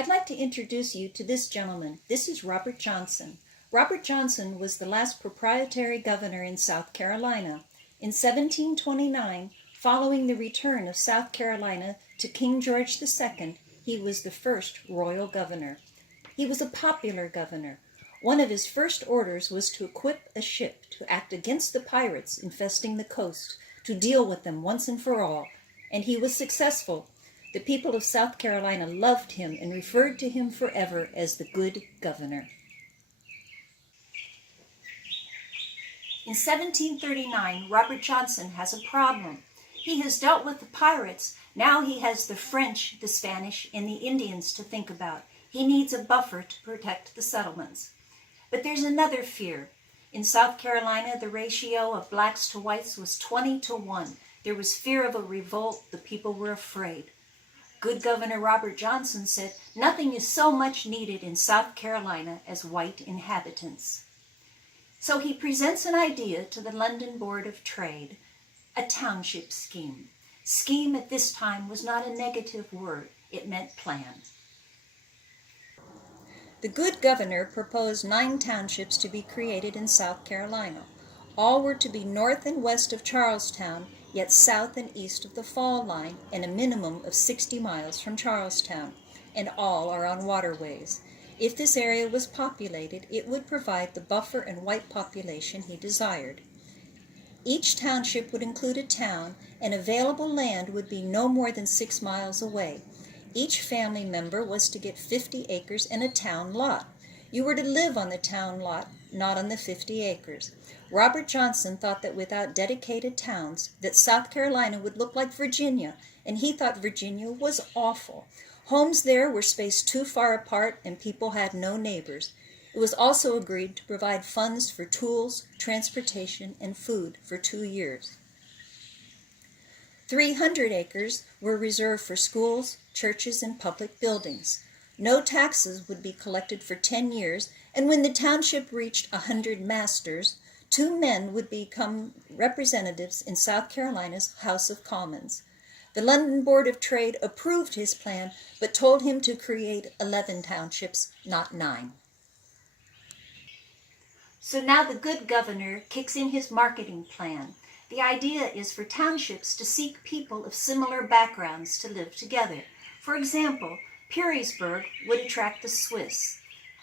I'd like to introduce you to this gentleman. This is Robert Johnson. Robert Johnson was the last proprietary governor in South Carolina. In 1729, following the return of South Carolina to King George II, he was the first royal governor. He was a popular governor. One of his first orders was to equip a ship to act against the pirates infesting the coast, to deal with them once and for all, and he was successful. The people of South Carolina loved him and referred to him forever as the good governor. In 1739, Robert Johnson has a problem. He has dealt with the pirates. Now he has the French, the Spanish, and the Indians to think about. He needs a buffer to protect the settlements. But there's another fear. In South Carolina, the ratio of blacks to whites was 20-1. There was fear of a revolt. The people were afraid. Good Governor Robert Johnson said, "Nothing is so much needed in South Carolina as white inhabitants." So he presents an idea to the London Board of Trade, a township scheme. Scheme at this time was not a negative word. It meant plan. The good governor proposed 9 townships to be created in South Carolina. All were to be north and west of Charlestown, yet south and east of the fall line, and a minimum of 60 miles from Charlestown, and all are on waterways. If this area was populated, it would provide the buffer and white population he desired. Each township would include a town, and available land would be no more than 6 miles away. Each family member was to get 50 acres and a town lot. You were to live on the town lot, not on the 50 acres. Robert Johnson thought that without dedicated towns, that South Carolina would look like Virginia, and he thought Virginia was awful. Homes there were spaced too far apart, and people had no neighbors. It was also agreed to provide funds for tools, transportation, and food for 2 years. 300 acres were reserved for schools, churches, and public buildings. No taxes would be collected for 10 years, and when the township reached 100 masters, 2 men would become representatives in South Carolina's House of Commons. The London Board of Trade approved his plan, but told him to create 11 townships, not 9. So now the good governor kicks in his marketing plan. The idea is for townships to seek people of similar backgrounds to live together. For example, Perrysburg would attract the Swiss.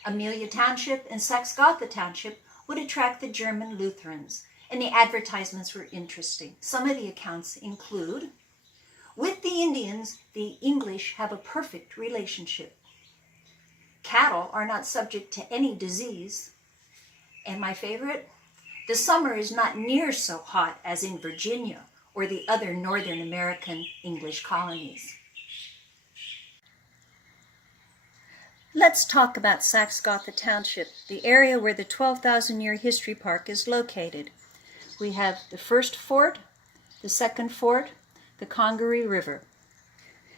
Amelia Township and Saxe-Gotha Township would attract the German Lutherans. And the advertisements were interesting. Some of the accounts include, "With the Indians, the English have a perfect relationship. Cattle are not subject to any disease." And my favorite, "The summer is not near so hot as in Virginia or the other Northern American English colonies." Let's talk about Saxe-Gotha Township, the area where the 12,000-year history park is located. We have the first fort, the second fort, the Congaree River.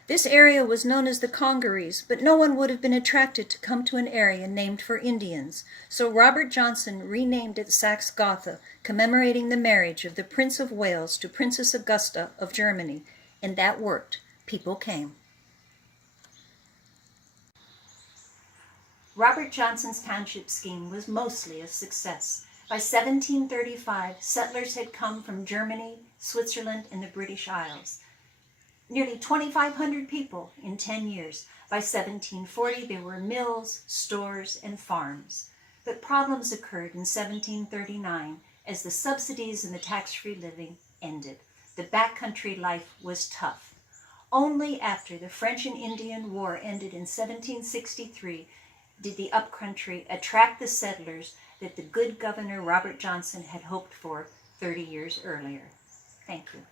This area was known as the Congarees, but no one would have been attracted to come to an area named for Indians. So Robert Johnson renamed it Saxe-Gotha, commemorating the marriage of the Prince of Wales to Princess Augusta of Germany. And that worked. People came. Robert Johnson's township scheme was mostly a success. By 1735, settlers had come from Germany, Switzerland, and the British Isles. Nearly 2,500 people in 10 years. By 1740, there were mills, stores, and farms. But problems occurred in 1739 as the subsidies and the tax-free living ended. The backcountry life was tough. Only after the French and Indian War ended in 1763 did the upcountry attract the settlers that the good Governor Robert Johnson had hoped for 30 years earlier. Thank you.